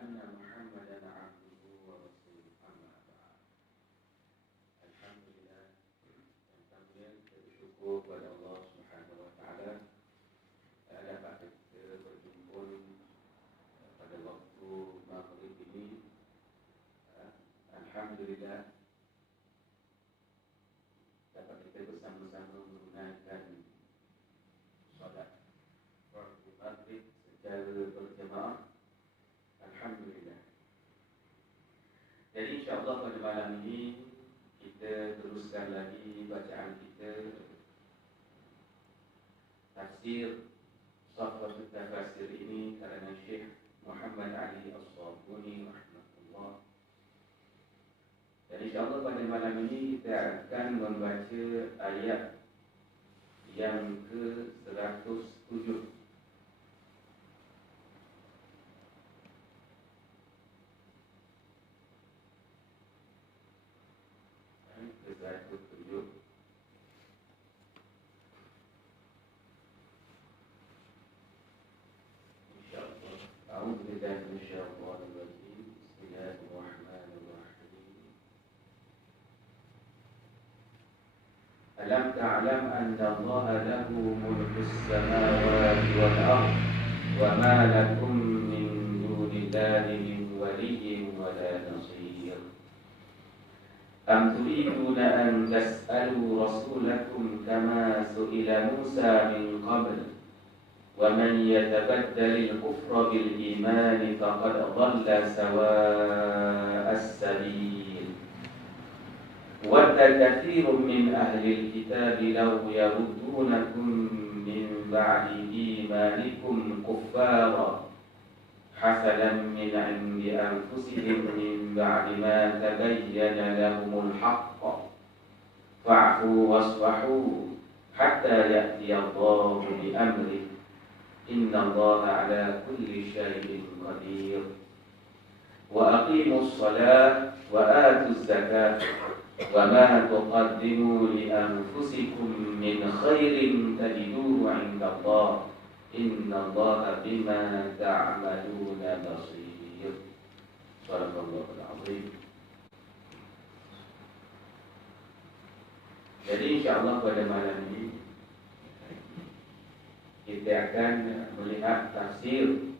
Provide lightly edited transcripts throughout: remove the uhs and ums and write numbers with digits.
أن محمدا عبده ورسوله أما بعد. Alhamdulillah, yang kami bersyukur kepada Allah Subhanahu wa taala dapat kita berjumpa pada waktu maghrib ini. Alhamdulillah dapat kita bersama-sama menunaikan solat maghrib secara berjemaah. Alhamdulillah. Jadi insya-Allah pada malam ini kita teruskan lagi bacaan kita tafsir Safwatul Tafasir ini karangan Syekh Muhammad Ali As-Sabuni rahimahullah. Dan insya-Allah pada malam ini kita akan membaca ayat yang ke-107. Alam ta'lam anna Allah lahu mulkus samawati wal ardh wa ma lakum min dunillahi min waliyyin wa la nasir. Am turiduna an tas'alu rasulakum kama su'ila Musa min qabl wa man yatabaddalil kufra bil imani faqad dhalla sawa'as sabil. وَدَّ كَثِيرٌ مِّنْ أَهْلِ الْكِتَابِ لَوْ يَرُدُّونَكُمْ مِنْ بَعْدِ إِيمَانِكُمْ كُفَّارًا حَسَدًا مِّنْ عِندِ أَنفُسِهِمْ مِنْ بَعْدِ مَا تَبَيَّنَ لَهُمُ الْحَقُّ فَاعْفُوا وَاصْفَحُوا حَتَّى يَأْتِيَ اللَّهُ بِأَمْرِهِ إِنَّ اللَّهَ عَلَى كُلِّ شَيْءٍ قَدِيرٌ وَأَقِيمُوا الصَّلَاةَ وَآتُوا الزَّكَاةَ وَمَا تُقَدِّمُوا لِأَنفُسِكُم مِّنْ خَيْرٍ تَجِدُوهُ عِندَ اللَّهِ إِنَّ اللَّهَ بِمَا تَعْمَلُونَ بَصِيرٌ. Subhanallahul azim. Jadi insya-Allah pada malam ini kita akan melihat tafsir,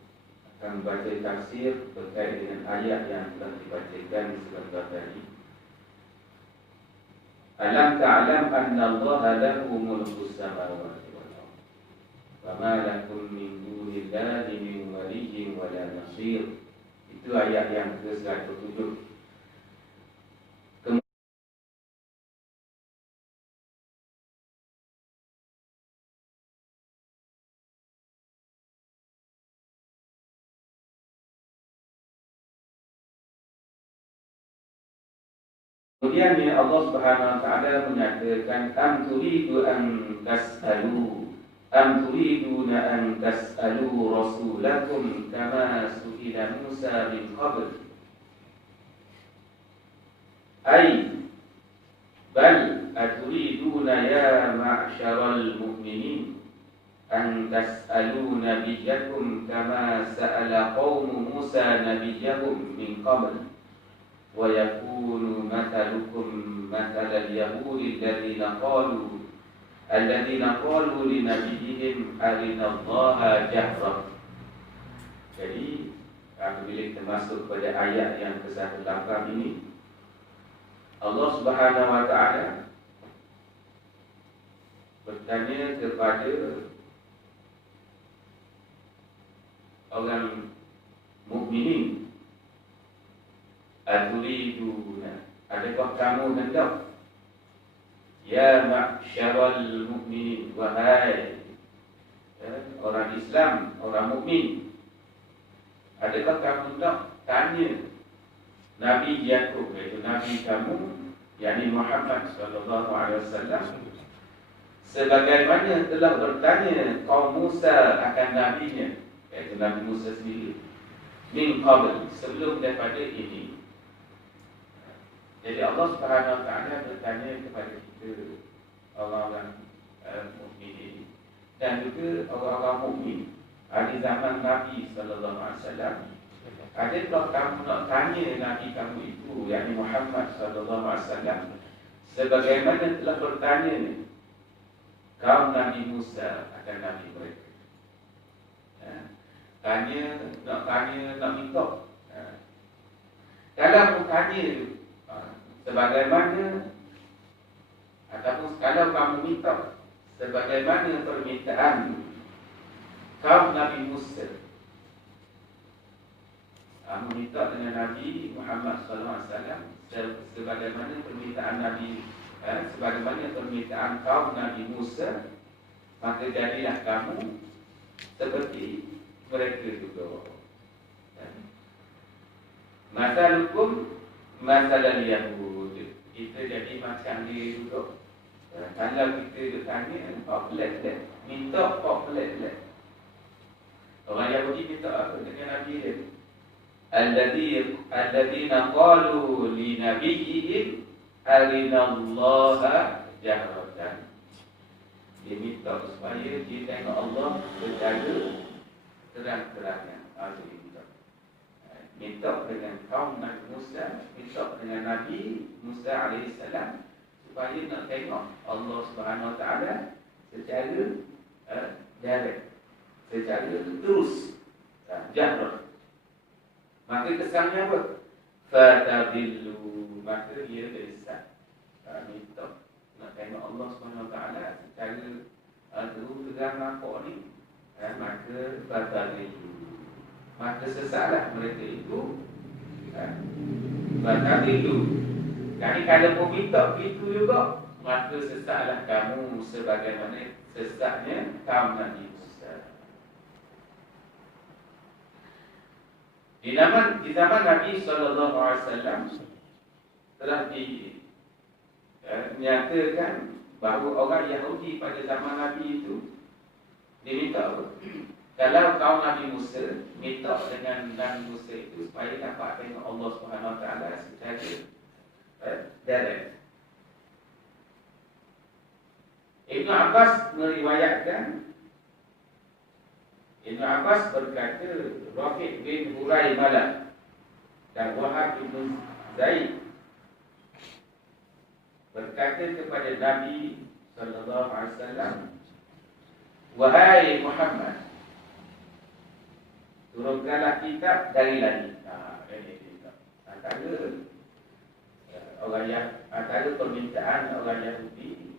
akan baca tafsir terkait dengan ayat yang telah dibacakan sebentar tadi. Alam ta'lam anna Allah lahu mulkus samawati wal ardh wa ma lakum min dunillahi min waliyyin wa la nasir. Itu ayat yang ke-107. Kemudian Allah Subhanahu wa taala menyatakan am turidu an tas'alu rasulakum kama su'ila Musa min qabl. Ay bal aturiduna ya ma'syaral mu'minin an tas'alu nabiyyakum kama sa'ala qaumu Musa nabiyyahum min qabl. وَيَكُونُ مَثَلُكُمْ مَثَلَ الْيَهُودِ الَّذِينَ قَالُوا لِنَبِيِّهِمْ أَرِنَا اللَّهَ جَهْرَةً. Jadi apabila kita masuk pada ayat yang ke-108 ini, Allah Subhanahu wa taala bertanya kepada orang mukminin, aturiduna, adakah kamu hendak, ya ma'syaral mu'minin, wahai orang Islam, orang mukmin, adakah kamu hendak tanya Nabi Yakub, iaitu Nabi kamu, yakni Muhammad sallallahu alaihi wasallam, sebagaimana telah bertanya kaum Musa akan nabinya, iaitu Nabi Musa sendiri, min qabl, sebelum daripada ini. Jadi Allah Subhanahu wa taala bertanya kepada kita, orang-orang mukmin dan juga orang-orang mukmin di zaman Nabi sallallahu alaihi wasallam Ada kalau kamu nak tanya Nabi kamu itu, yakni Muhammad sallallahu alaihi wasallam, sebagaimana telah bertanya ni kaum Nabi Musa akan Nabi mereka. Nak minta. Kalau kamu tanya sebagaimana ataupun kalau kamu minta sebagaimana permintaan kaum Nabi Musa, meminta dengan Nabi Muhammad sallallahu alaihi wasallam sebagaimana permintaan Nabi sebagaimana permintaan kaum Nabi Musa, maka jadilah kamu seperti mereka juga. Masalukum masalal Yahud. Kita jadi macam dia juga. Kalau kita tanya kok pelik-pelik, minta kok pelik-pelik. Orang Yahudi minta apa dengan Nabi dia? Alladzina qalu li nabiyyihim arinallaha jahratan. Dia minta supaya dia tengok Allah secara terang-terangnya. Minta dengan kaum Nabi Musa, minta dengan Nabi Musa alaihissalam supaya nak tengok Allah Subhanahu Wa Taala secara direct, secara terus, jahran. Maka kesannya apa? Fatabillu, maka dia bersat. Minta nak tengok Allah Subhanahu Wa Taala secara terus terang nampak ni, maka fatabillu, maka sesatlah mereka itu. Fatabillu, jadi kalau mau minta begitu juga, maka sesatlah kamu sebagaimana sesatnya kaum Nabi Musa. Di zaman Nabi SAW telah dinyatakan bahawa orang Yahudi pada zaman Nabi itu diminta apa? Kalau kaum Nabi Musa minta dengan Nabi Musa itu supaya dapat tengok Allah Subhanahu Wa Taala secara direct. Ibn Abbas meriwayatkan, Ibn Abbas berkata, Rafiq bin Huraimalah dan Wahab bin Zaid berkata kepada Nabi sallallahu alaihi wasallam, wahai Muhammad, turunkanlah kitab dari langit. Antara permintaan orang Yahudi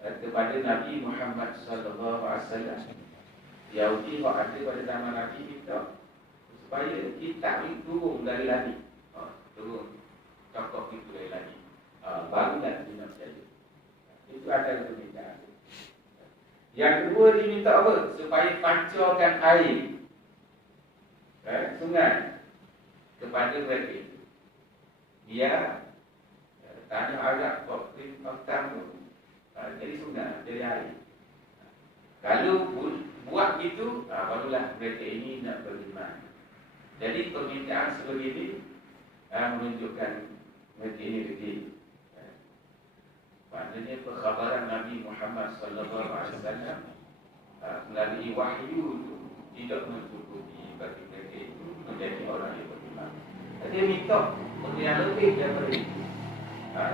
kepada Nabi Muhammad sallallahu alaihi wasallam, Yahudi yang ada pada zaman Nabi minta supaya kitab itu turun dari langit. Turun tokoh itu dari langit. Barulah dia nak percaya. Itu antara permintaan. Yang kedua diminta apa? Supaya pancarkan air sungai kepada mereka itu. Biar tanah Arab kering paktam tu jadi sungai, jadi air. Kalau buat gitu, barulah mereka ini nak beriman. Jadi permintaan sebegini menunjukkan mereka ini begini. Maknanya perkhabaran Nabi Muhammad sallallahu alaihi wasallam melalui wahyu itu tidak mencukupi bagi mereka itu menjadi orang yang beriman. Dia minta yang lebih daripada itu.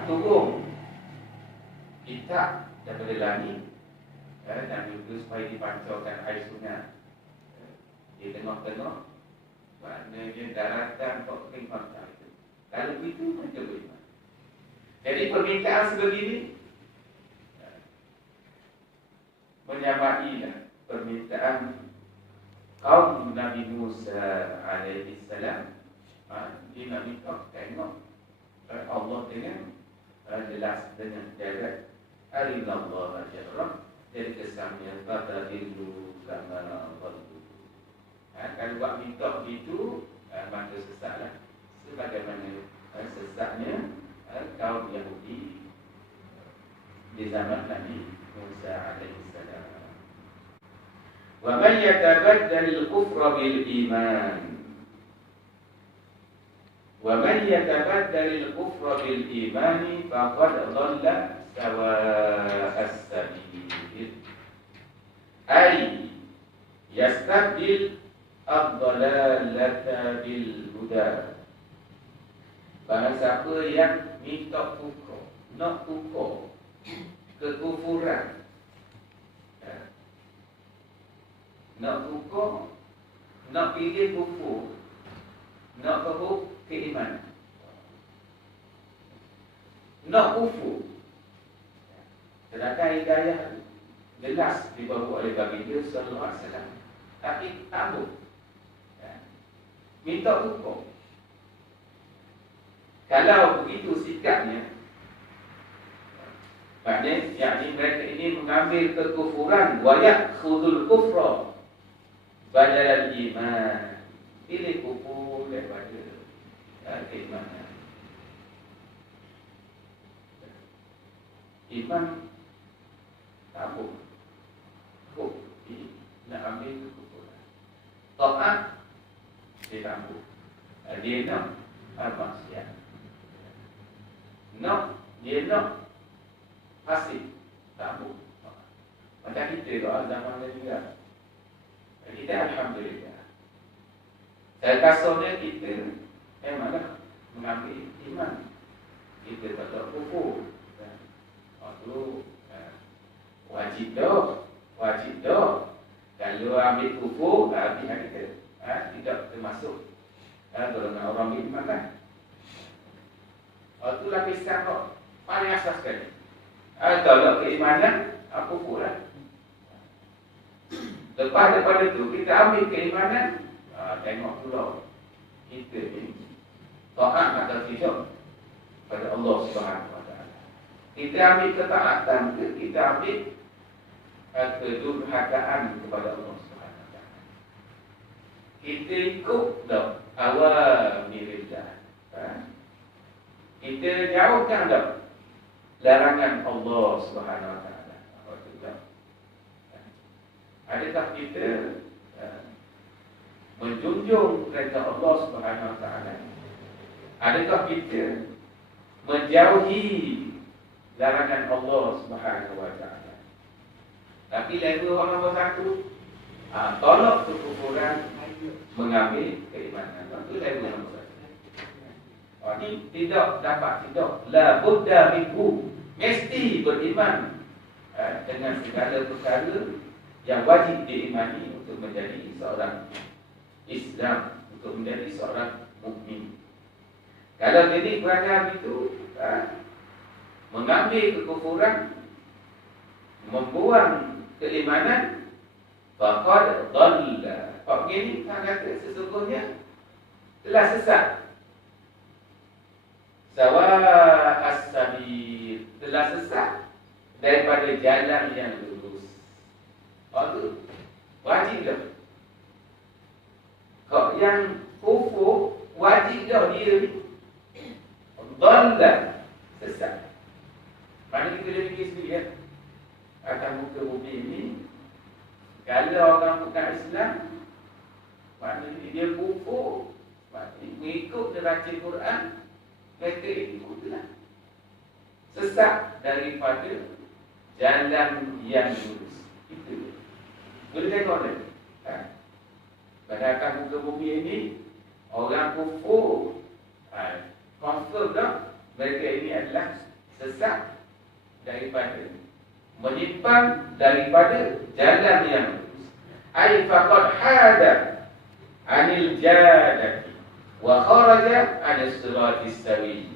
Turun kitab daripada langit dan juga supaya dipancarkan air sungai di tengah-tengah, maknanya daratan kok kering macam itu. Kalau begitu mereka beriman. Jadi permintaan sebegini menyamailah permintaan kaum Nabi Musa alaihi salam. Dia nak minta tengok Allah dengan jelas, dengan jarak. Arinallah jahran, jadi kesannya fatabillu kama qalbu. Kalau buat minta begitu, maka sesatlah sebagaimana sesatnya kaum Yahudi di zaman Nabi Musa alaihi salam. Wa man yatabaddal al-kufra bil iman, wa man yatabaddal al-kufra bil iman faqad dhalla sawa'a as-sabil. Ay yastabdil ad-dalalata bil huda. Barang siapa yang minta pukul, nak pukul kekufuran, nak pukul, nak pilih kufur, nak kehub keimanan, nak kufur. Sedangkan hidayah jelas dibawa oleh Baginda sallallahu alaihi wasallam, tapi takut minta hukum. Kalau begitu sikapnya, maknanya yakni mereka ini mengambil kekufuran, wa yakhudul kufra badal iman, pilih kufur daripada keimanan. Iman tabung, nak ambil kekufuran. Taat ditambung, dia nak maksiat. Dia nak pasif, tabung. Macam kita doa zaman ni juga. Kita alhamdulillah. Saya kasarnya kita memanglah mengambil iman. Kita tak kufur. Itu wajib dah. Kalau ambil kufur, habis kita tidak termasuk golongan orang beriman kan. Itu lapisan kok paling asas sekali. Kalau keimanan, kufur lah. Lepas daripada itu, kita ambil keimanan, tengok pula kita ni taat atau tidak pada Allah Subhanahu Wa Taala. Kita ambil ketaatan ke, kita ambil kedurhakaan kepada Allah Subhanahu Wa Taala. Kita ikut dah awamirillah. Kita jauhkan dah larangan Allah Subhanahu Wa Taala. Adakah kita menjunjung perintah Allah Subhanahu Wa Taala? Adakah kita menjauhi larangan Allah Subhanahu Wa Taala? Tapi level orang nombor satu, tolak kekufuran, mengambil keimanan. Itu level nombor satu. Ini tidak dapat, la budda minhu, mesti beriman dengan segala perkara yang wajib diimani untuk menjadi seorang Islam, untuk menjadi seorang mukmin. Kalau jadi perangai itu mengambil kekufuran, membuang keimanan, faqad dhalla. Pak begini kata sesungguhnya telah sesat. Sawa as-sabil, telah sesat daripada jalan yang lurus. Itu wajib dah. Kau yang kufur wajib dah dia ni dhalla, sesat. Mana kita dah fikir sendiri ya, akan muka bumi ini, kalau orang bukan Islam, maknanya dia kufur, maknanya mengikut neraca Quran, mereka ikutlah sesat daripada jalan yang lurus. Itu boleh tengok ni. Pada muka bumi ini, orang kufur confirm dah mereka ini adalah sesat daripada, menyimpang daripada jalan yang lurus. Ai faqad hada anil jadati wa kharaja anis siratis sawi.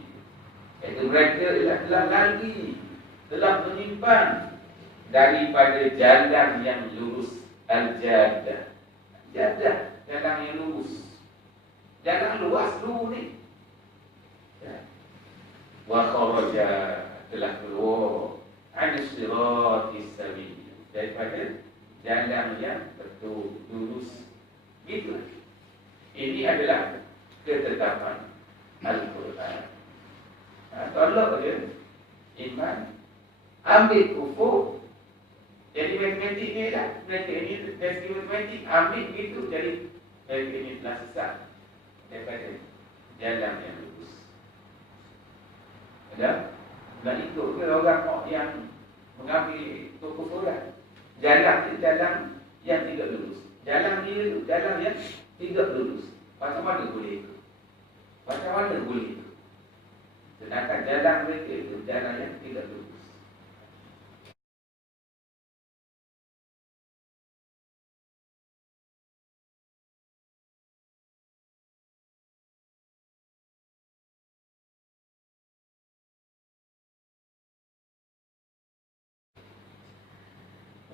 Itu mereka telah lari, telah menyimpang daripada jalan yang lurus. Al-jadah, jadah, jalan yang lurus, jalan luas dulu ni. Wa kharaja, telah keluar anis siratis sawi, daripada jalan yang betul, lurus. Gitu. Ini adalah ketetapan Al-Quran. Tolak dia iman, ambil kufur. Jadi matematik ni lah, mereka ini dari matematik ambil begitu, jadi mereka ini telah sesat daripada jalan yang lurus. Ada? Dan itu ke orang yang mengambil kekufuran, jalan itu jalan yang tidak lurus. Jalan dia itu jalan yang tidak lurus. Macam mana boleh itu? Macam mana boleh itu? Sedangkan jalan mereka itu jalan yang tidak lurus.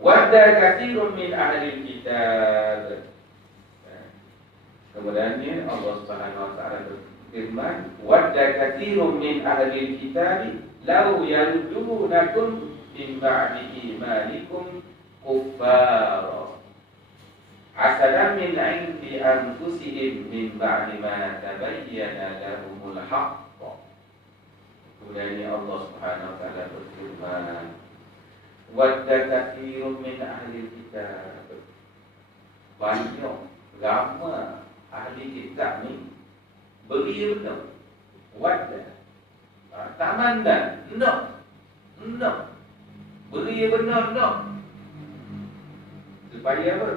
Wadda katsirun min ahli kitab. Kemudian Allah Subhanahu wa taala berfirman, wadda katsirun min ahli kitab law yaruddunakum min ba'di imanikum kuffara. Hasadan min 'indi anfusihim min ba'di ma tabayyana lahumul haqq. Kemudian Allah Subhanahu wa taala berfirman, wadda katsirun min ahli kitab. Banyak ramai ahli kitab ni beri benar. Wadda, tak mandang, nak beri benar, nak. Supaya apa?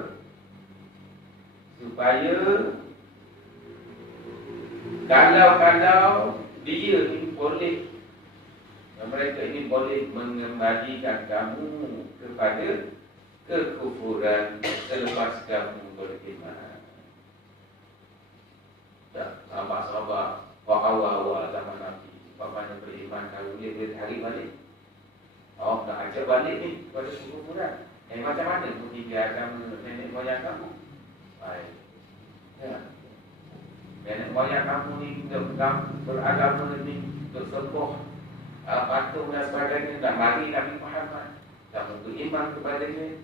Supaya kalau dia ni boleh, mereka ini boleh mengembalikan kamu kepada kekufuran selepas kamu beriman. Tak, sahabat-sahabat awal-awal zaman Nabi, bagaimana beriman kalau dia tarik balik. Oh, nak ajak balik ni kepada kekufuran. Macam mana meninggalkan nenek moyang kamu? Baik. Ya. Nenek moyang kamu ni beragama ni, bersembah patung dan sebagainya, dan mari Nabi Muhammad, kamu beriman kepadanya,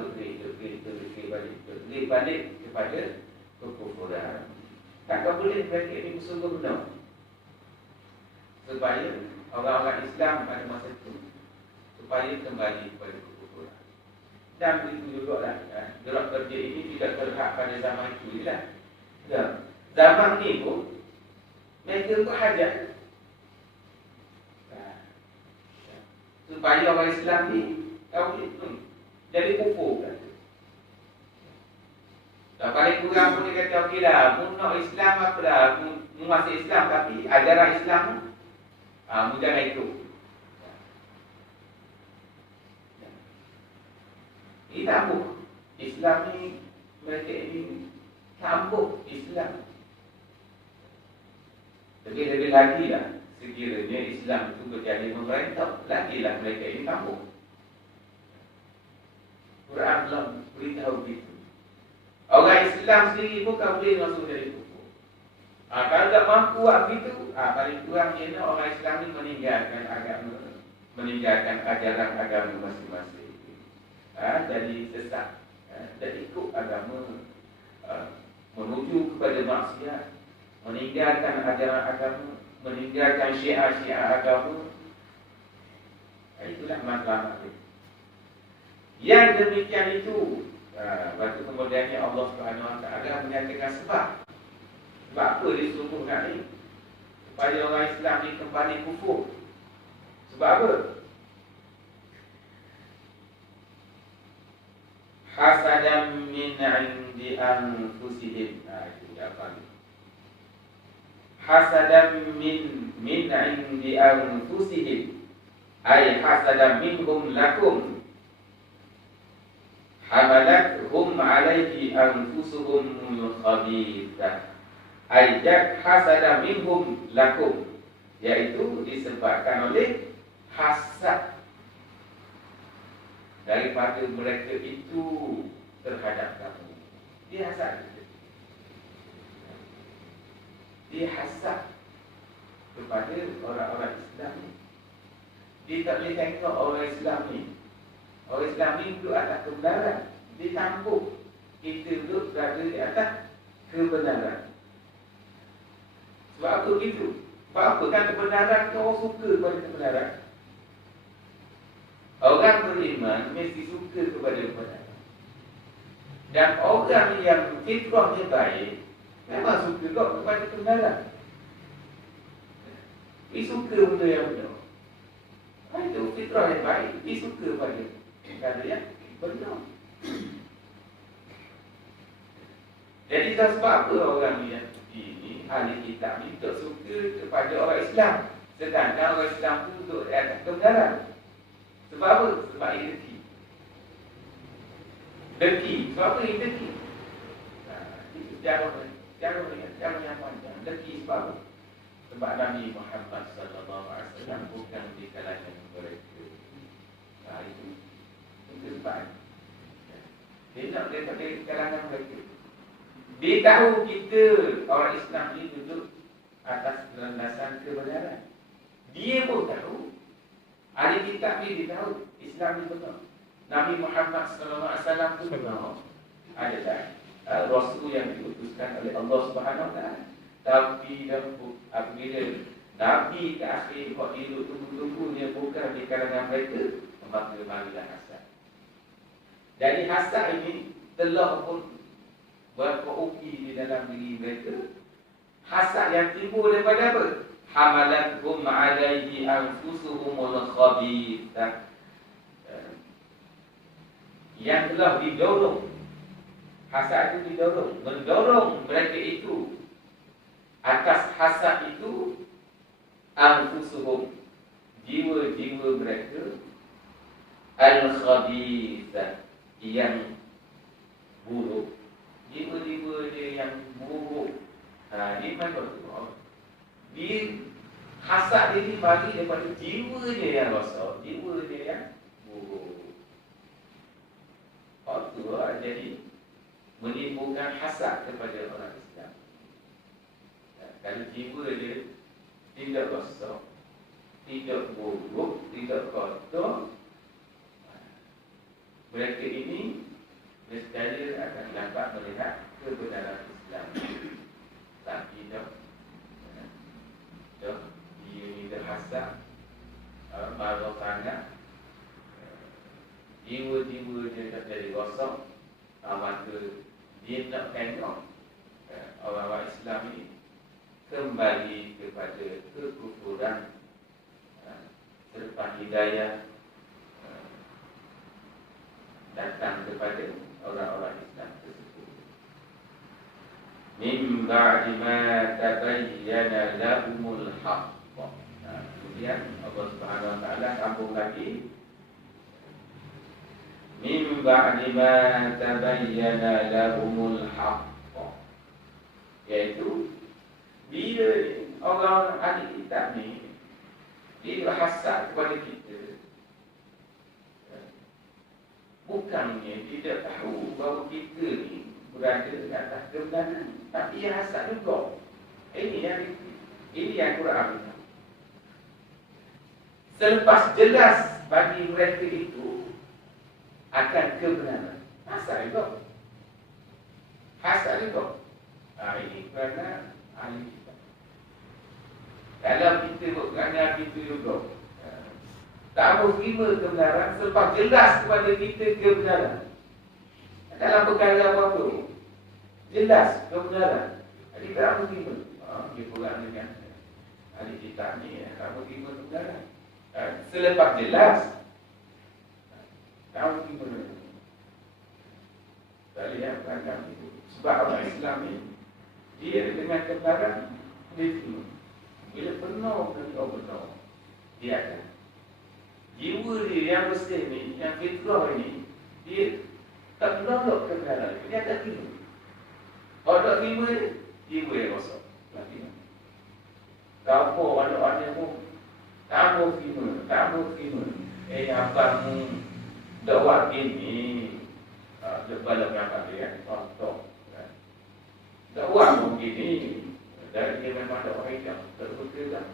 lebih balik kepada kekufuran. Takkan boleh mereka ini bersungguh benar, supaya orang-orang Islam pada masa itu supaya kembali kepada kekufuran. Dan begitu juga lah, gerak kerja ini tidak terhad pada zaman itu lah. Zaman ni pun mereka pun hajat supaya orang Islam ni tahu jadi kufur kan. Dan paling kurang pun dia kata okey lah, mu nak Islam apa dah, mu masih Islam tapi ajaran Islam mu jangan ikut. Ini tambuk Islam ni, mereka ini tambuk Islam. Lebih-lebih lagi lah, sekiranya Islam itu berjaya memerintah, lagilah mereka ini tambuk. Quran belum beritahu begitu. Orang Islam sendiri pun tak boleh masuk dari kufur. Kalau tak mampu buat begitu, paling kurang dia orang Islam ni meninggalkan agama, meninggalkan ajaran agama masing-masing. Jadi sesat, dan ikut agama, menuju kepada maksiat, meninggalkan ajaran agama, meninggalkan syiar-syiar agama. Itulah masalah dia. Yang demikian itu, waktu kemudiannya Allah Subhanahu wa taala menyatakan sebab apa disuruhkan ni, supaya orang Islam ni kembali kufur. Sebab apa? Hasadan min 'indi anfusihim. Itu apa ni? Hasadan min 'indi anfusihim, ay hasadan minhum lakum, hamalathum alaihi anfusuhum khabithah, ayat hasada minhum lakum, yaitu disebabkan oleh hasad daripada mereka itu terhadap kamu. Dia hasad, dia hasad kepada orang-orang Islam ni. Dia tak boleh tengok orang Islam ni, orang Islam ni duduk atas kebenaran, dia tampuk kita duduk berada di atas kebenaran. Sebab apa begitu? Sebab apa kan kebenaran, kau suka kepada kebenaran. Orang beriman mesti suka kepada kebenaran. Dan orang yang fitrahnya baik memang suka kau kepada kebenaran. Dia suka benda yang benar. Itu fitrah yang baik, dia suka pada perkara yang benar. Jadi sebab apa orang yang ini ahli kitab ni tak suka kepada orang Islam, sedangkan orang Islam tu duduk di atas kebenaran. Sebab apa? Sebab ia deki. Deki. Sebab apa ia deki? Itu cara yang panjang. Deki sebab apa? Sebab Nabi Muhammad SAW bukan di kalangan mereka. Itu sebab. Dia nak daripada kalangan mereka. Dia tahu kita orang Islam ni duduk atas landasan kebenaran. Dia pun tahu. Ahli kitab ni dia tahu Islam ni benar. Nabi Muhammad SAW tu benar. Ada tak? Rasul yang diutuskan oleh Allah Subhanahu Wa Taala. Tapi apabila Nabi ke akhir kau hidup tunggu-tunggunya bukan di kalangan mereka, maka marilah hasad. Jadi hasad ini telah pun berkeuki di dalam diri mereka. Hasad yang timbul daripada apa? Hamalathum alaihi anfusuhumul khabithah. Yang telah didorong. Hasad itu didorong, mendorong mereka itu atas hasad itu anfusuhum, jiwa-jiwa mereka al-khabithah, yang buruk. Jiwa-jiwa dia yang buruk. Ini memang dia hasad dia ni bagi daripada jiwa dia yang rosak, jiwa dia yang buruk. Itu jadi menimbulkan hasad kepada orang Islam. Kalau jiwa dia tidak rosak, tidak buruk, tidak kotor, mereka ini nescaya akan dapat melihat kebenaran Islam. Tapi dia ini terhasad, marah sangat, jiwa-jiwa dia tak jadi rosak, maka dia nak tengok orang-orang Islam ini kembali kepada kekufuran selepas hidayah datang kepada orang-orang Islam tersebut. Min ba'di ma tabayyana lahumul haqq. Kemudian Allah Subhanahu Wa Taala sambung lagi. Min ba'di ma tabayyana lahumul haqq. Iaitu bila orang ahli kitab ni dia hasad kepada kita, bukannya tidak tahu bahawa kita ni berada di atas kebenaran, tapi ia hasad juga. Ini yang Quran. Selepas jelas bagi mereka itu akan kebenaran, hasad juga. Hasad juga. Ini kerana ahli kitab. Kalau kita buat kerana kita juga tak mau terima kebenaran selepas jelas kepada kita kebenaran. Dalam perkara apa-apa jelas kebenaran, jadi tak mau terima. Dia pula dengan ahli kitab ni tak mau terima kebenaran. Selepas jelas tak mau terima. Tak lihat pandang itu. Sebab orang Islam ni dia dengan kebenaran dia terima. Bila penuh dengan kau benar, dia akan jiwa dia yang bersih ni, yang fitrah ni, dia tak menolak kebenaran, dia akan terima. Kalau tak terima dia, jiwa yang rosak. Tak terima. Tak apa, anak-anak pun tak mau terima. Abangmu dah buat gini, lepas belakang dia, contoh. Tak buat begini. Dan dia memang ada orang yang terbetul lah.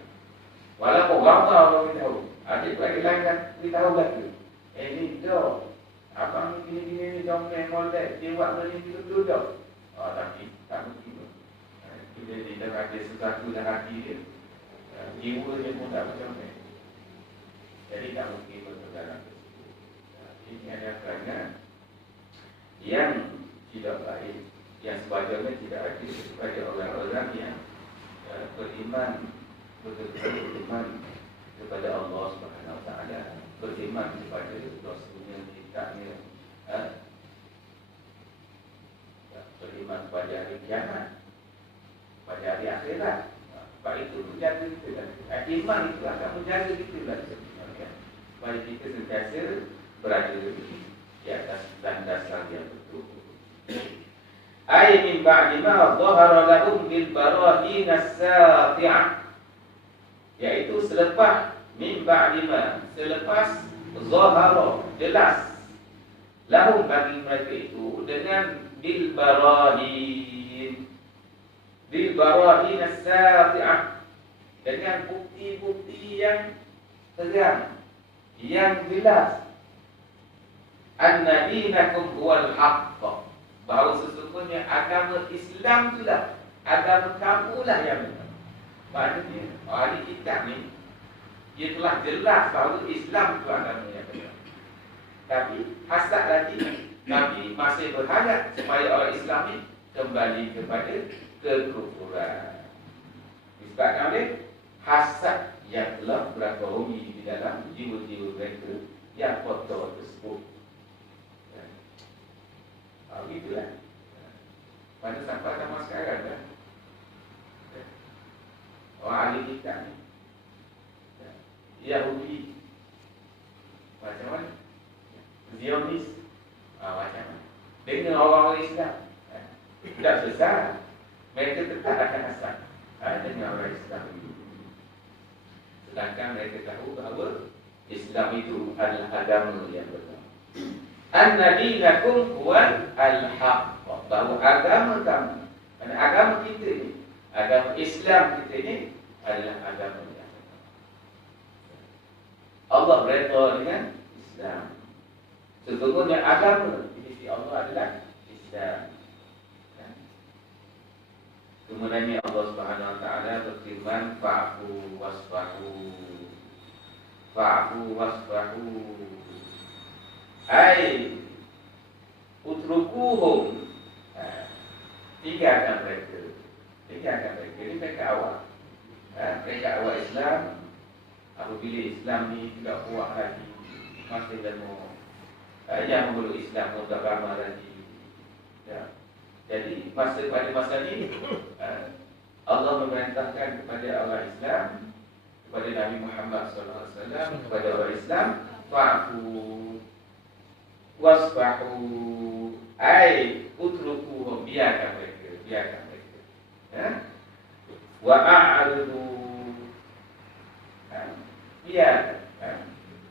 Walaupun ramai orang tahu, adik lagi lain kan beritahu lagi. Ini dah, abang ni gini-gini jom molek, dia buat begini dulu dah. Tapi tak mungkin. Bila dia dah ada sesuatu dalam hati dia, jiwa dia pun tak macam ni. Jadi tak mungkin bersaudara. Ini adalah kerana yang tidak baik, yang sebagainya tidak ada kepada orang-orang yang beriman, betul-betul beriman kepada Allah Subhanahu Wa Taala, beriman kepada Rasulnya, kitabnya, beriman beriman pada hari kiamat, pada hari akhirat. Sebab itu menjaga kita. Iman itu akan menjaga kita sebenarnya. Supaya kita sentiasa berada di atas landasan yang betul. Ay min ba'di ma dhahara lahum bil barahin as-sati'ah, yaitu selepas min ba'di ma, selepas zahara, jelas, lahum bagi mereka itu dengan bil barahin as-sati'ah, dengan bukti-bukti yang terang, yang jelas, anna dinakum huwal haqq, bahawa sesungguhnya agama Islam itulah, agama kamulah yang benar. Maknanya ahli kitab ni dia telah jelas bahawa Islam itu agama yang benar. Tapi hasad lagi, Nabi masih berharap supaya orang Islam ni kembali kepada kekufuran. Disebabkan oleh hasad yang telah berakaumi di dalam jiwa-jiwa mereka yang kotor tersebut. Begitulah. Pada sampai zaman sekarang kan, orang ahli kitab ni Yahudi macam mana, Zionis macam mana, dengan orang-orang Islam tak besar, mereka tetap akan asal dengan orang Islam. Sedangkan mereka tahu bahawa Islam itu adalah agama yang benar. Anna dinakum huwal al-haqq, bahawa agama kamu, agama kita ni, agama Islam kita ni adalah agama yang benar. Allah berita dengan Islam. Sesungguhnya agama di sisi Allah adalah Islam. Kemudian Allah Subhanahu Wa Taala berfirman, fa'fu wasfahu, ay utrukuhum, tinggalkan mereka. Ini mereka awal, awal Islam. Apabila Islam ni tidak kuat lagi, masih lama, yang memeluk Islam sudah lama lagi. Jadi pada masa ni Allah memerintahkan kepada orang Islam, kepada Nabi Muhammad SAW, kepada orang Islam, fa'fu wasfahu, ay utrukuhum, biarkan mereka. Wa'a'ridu, biarkan,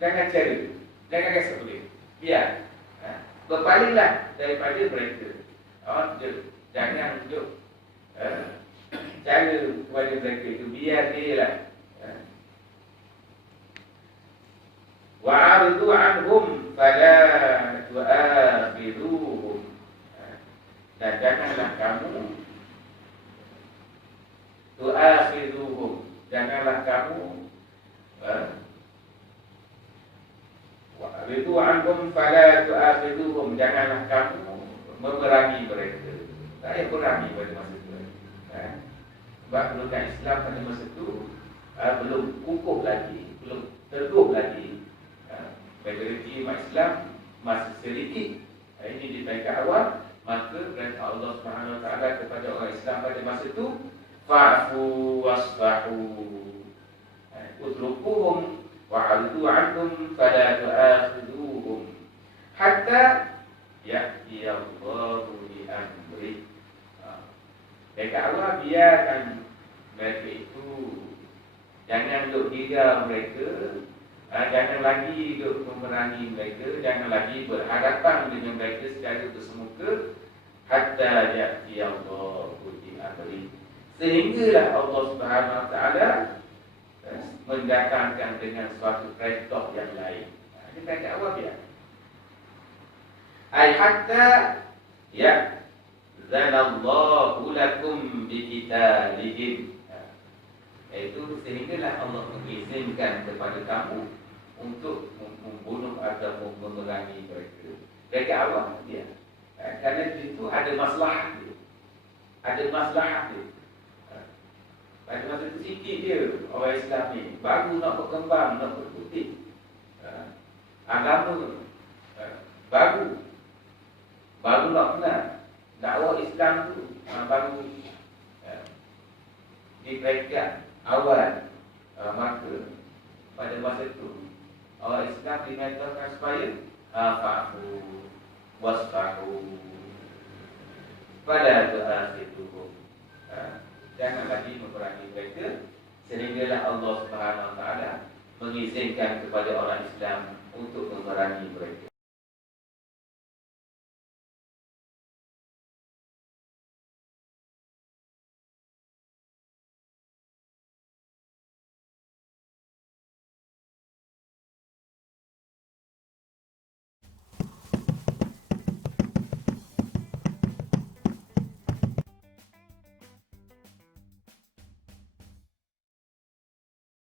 jangan cari, jangan rasa boleh, biar, berpalinglah daripada mereka. Jangan duduk cara kepada mereka itu, biar dia lah. Wa'aridu anhum fala tu'akhiduhum, dan janganlah kamu tu'akhiduhum, janganlah kamu wa'aridu anhum fala tu'akhiduhum, janganlah kamu memerangi mereka. Saya perangi pada masa itu. Sebab pendudukan Islam pada masa itu belum kukuh lagi, belum teguh lagi. Majoriti umat Islam masih sedikit. Ini di peringkat awal. Maka perintah Allah Subhanahu Wa Taala kepada orang Islam pada masa itu, fa'fu wasfahu, utrukuhum wa'aridu anhum fala tu'akhiduhum hatta ya'ti Allahu bi amri. Dekat Allah, biarkan mereka itu, jangan duk gigau mereka, jangan lagi duk memerangi mereka, jangan lagi berhadapan dengan mereka secara bersemuka, hatta ya'ti Allahu bi amri, sehinggalah Allah Subhanahu Wa Taala mendatangkan dengan suatu perintah yang lain. Ini dekat Allah biar. Ay hatta ya'zanallahu lakum biqitalihim, iaitu sehinggalah Allah mengizinkan kepada kamu untuk membunuh atau memerangi mereka. Mereka Allah dia. Kerana itu ada masalah dia. Pada masa itu sikit dia orang Islam ni baru nak berkembang, nak berputih, agama baru nak kenal, dakwah Islam tu baru dipegang awal, maka pada masa itu orang Islam dinyatakan supaya fa'fu wasfahu pada tu'asiduhum, jangan lagi memerangi mereka, sehinggalah Allah Subhanahu Wa Taala mengizinkan kepada orang Islam untuk memerangi mereka.